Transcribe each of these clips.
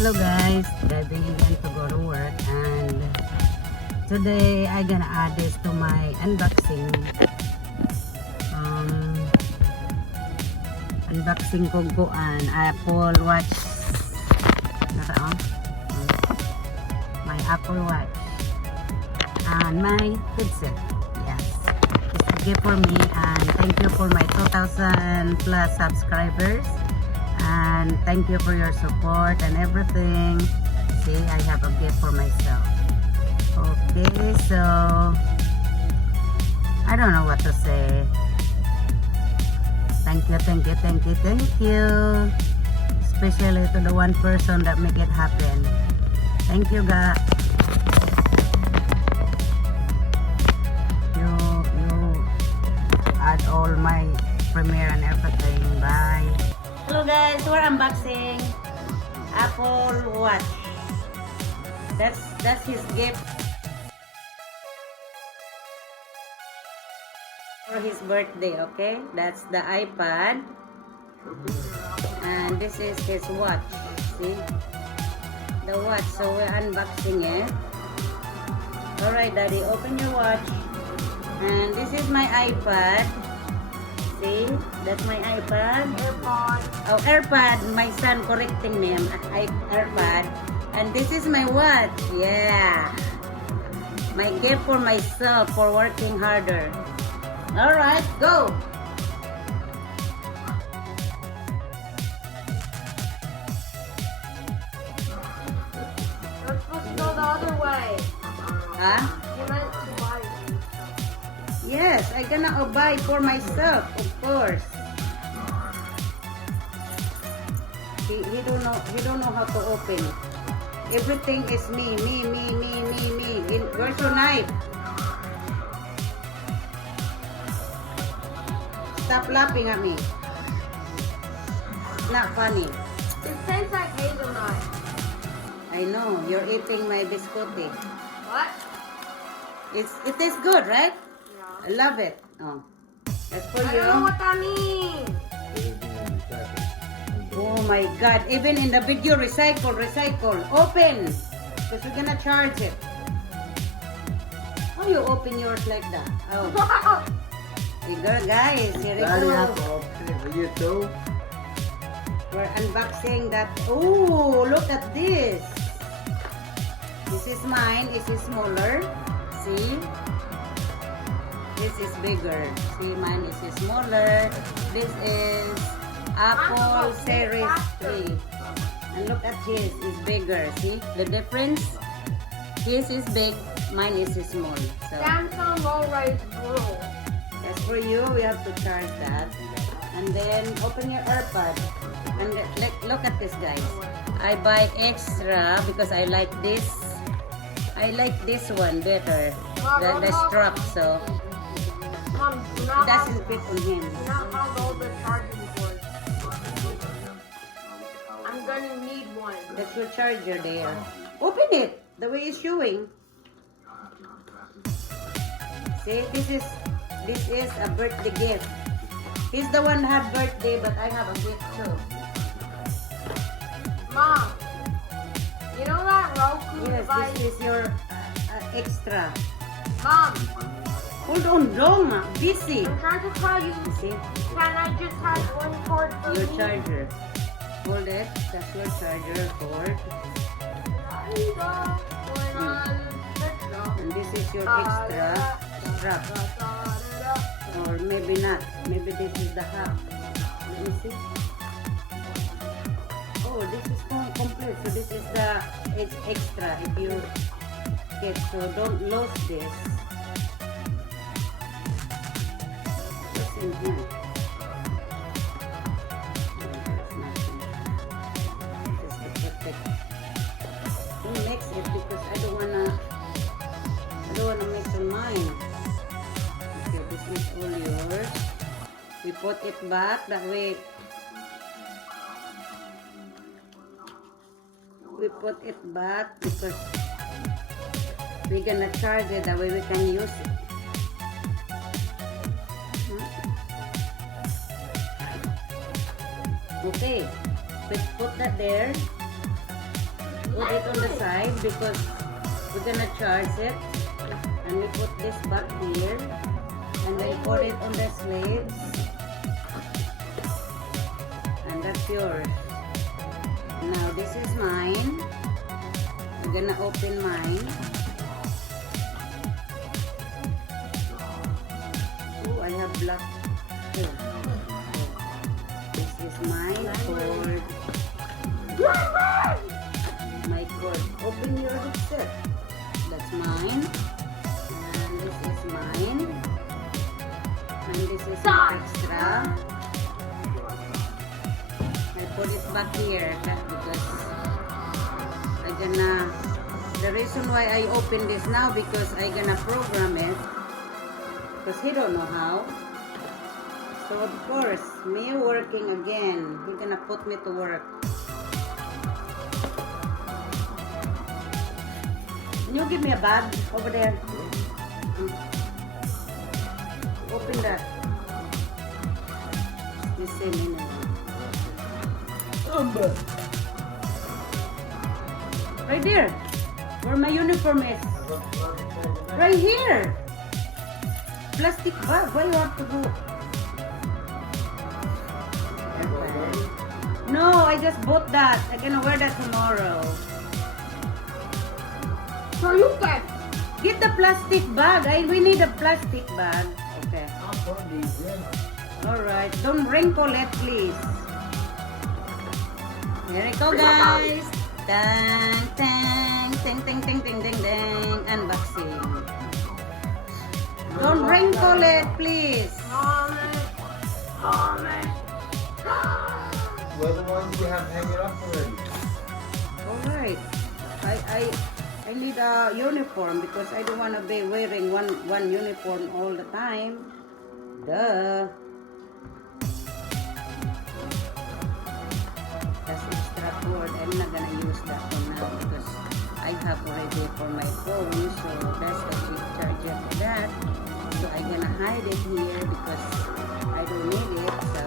Hello guys, driving again to go to work, and today I gonna add this to my unboxing. Unboxing ko kuan Apple Watch. Nasa my Apple Watch and my headset. Yes, it's a gift for me, and thank you for my 2,000 plus subscribers. And thank you for your support and everything. See, I have a gift for myself. Okay, so I don't know what to say. Thank you, thank you, thank you, thank you. Especially to the one person that make it happen. Thank you, guys. You add all my premiere and everything. Bye. Hello guys, we're unboxing Apple Watch. That's his gift for his birthday, okay? That's the iPad. And this is his watch. See? The watch. So we're unboxing it. Alright, Daddy, open your watch. And this is my iPad. See? That's my iPad. AirPod. Oh, AirPod. My son correcting me. AirPod. And this is my watch. Yeah. My gift for myself for working harder. Alright, go. You're supposed to go the other way. Huh? You meant to buy it. Yes, I gonna buy for myself, of course. He don't know how to open. Everything is me. Where's your knife? Stop laughing at me. It's not funny. It tastes like hazelnut. I know, you're eating my biscotti. What? It tastes good, right? Yeah. I love it. Oh. That's for I you. don't know what that means. Oh my God. Even in the video, recycle. Open. Because we're gonna charge it. How you open yours like that? Oh. Here, guys. Here we go. For you too. We're unboxing that. Oh, look at this. This is mine. This is smaller. See? This is bigger. See, mine is smaller. This is Apple Series 3. And look at his. It's bigger. See the difference? His is big. Mine is small. So Samsung low-rise grill. that's for you. We have to charge that. And then open your AirPod. And look at this, guys. I buy extra because I like this. I like this one better. The strap, so Mom, do it not have, doesn't fit on him. do not have all the charging cords. I'm gonna need one. That's your charger there. Open it the way it's showing. See, this is a birthday gift. He's the one that had birthday, but I have a gift too. Mom, you know that Roku Yes, device? this is your extra. Mom, Hold on, don't. Busy. I'm trying to tell you. See, Can I just have one cord for your me? charger. Hold it. That's your charger cord. And this is your extra strap. Or maybe not. Maybe this is the half. Let me see. Oh, this is complete. So this is it's extra if you get. So don't lose this. What's in here? There's nothing. Just to protect. Don't mix it because I don't wanna mix on mine. Okay, this is all yours. We put it back that way. We put it back because we're gonna charge it that way we can use it. Okay, let's put that there. put it on the side because we're gonna charge it. And we put this back here. And then put it on the sleeves. And that's yours. Now this is mine. We're gonna open mine. Oh, I have black here. This is mine cord. My cord. Open your headset. That's mine. And this is mine. And this is an extra. I put it back here because the reason why I open this now because I gonna program it because he don't know how. So of course, me working again, he gonna put me to work. Can you give me a bag over there? Open that. The same anyway. Right there. Where my uniform is. Right here. Plastic bag. Why you have to go? No, I just bought that. I'm gonna wear that tomorrow. So you can. Get the plastic bag. We need a plastic bag. Okay. Alright. Don't wrinkle it, please. Here we go, guys. Dang, dang, dang, dang, dang, dang, dang, dang. Unboxing. Don't wrinkle it, please. We're the ones you have hanging up already. Alright. I need a uniform because I don't want to be wearing one uniform all the time. Duh. That's extra cord. I'm not gonna use that one now because I have already for my phone. So that's the cheap charger for that. So I'm gonna hide it here because I don't need it. So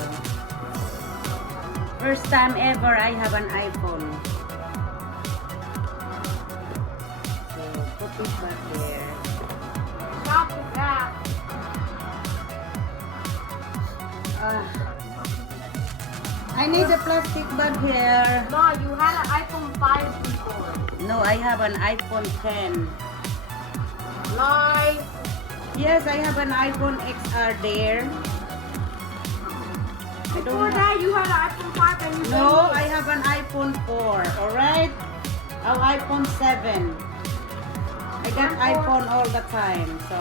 first time ever I have an iPhone. Put it back there. Stop with that. I need a plastic bag here. Ma, you had an iPhone 5 before. No, I have an iPhone 10. Lie. Yes, I have an iPhone XR there. I Before don't that, you had an iPhone 5 and you No, didn't. I have an iPhone 4. Alright? An iPhone 7. I got iPhone all the time. So,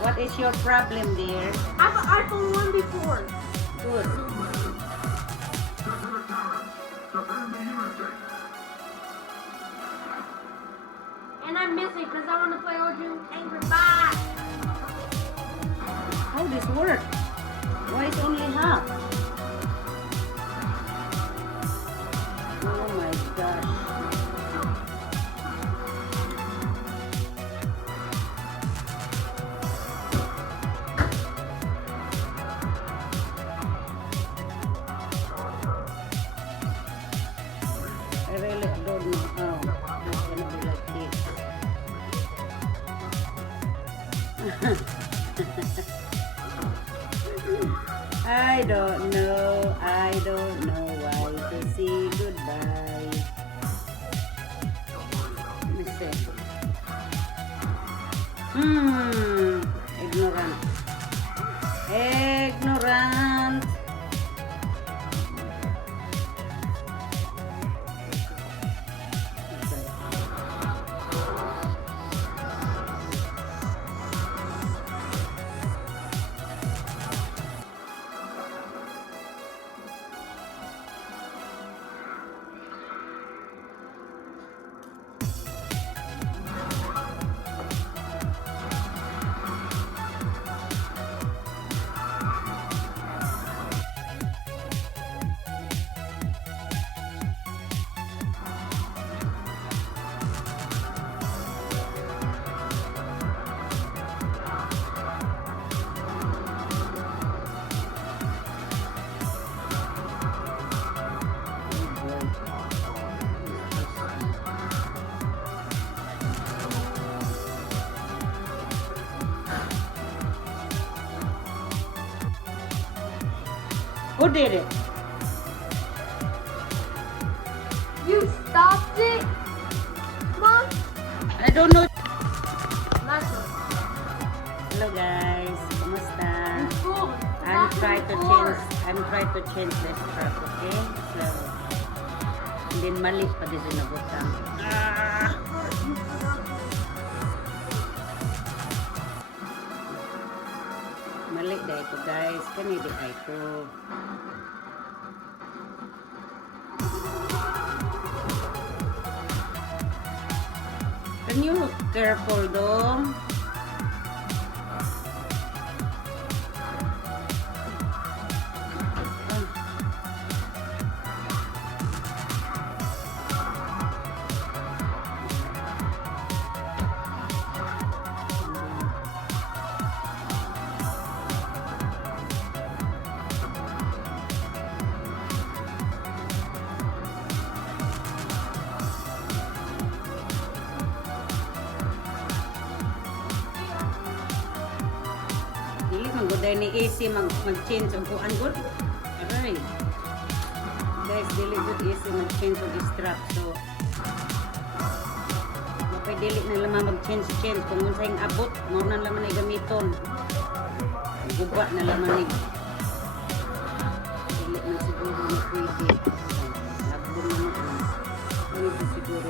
what is your problem, dear? I have an iPhone 1 before. Good. And I miss it because I want to play Origin Angry Birds. How this work? Why it's only half? Oh my gosh. I really don't know how it's gonna be like this. I don't know why to say goodbye. Let me see. Ignorant. Ignorant. Who did it? You stopped it? Mom? I don't know. Not sure. Hello guys, kumusta? Cool. I'm trying to change the strap, okay? So, and then mali pa din na butang. Mali da ito guys, kanidi ka ito. Can you look careful dong? Dili man gud ni easy mag-change og kuan gud. Aray. Guys, dili gud easy mag-change og strap. So mapay dili na lang mag-change kung unsay abot, mao na lang man ay gamiton. Guba na lang man ni. Dili man siguro na pwede. Abot na man. Pwede siguro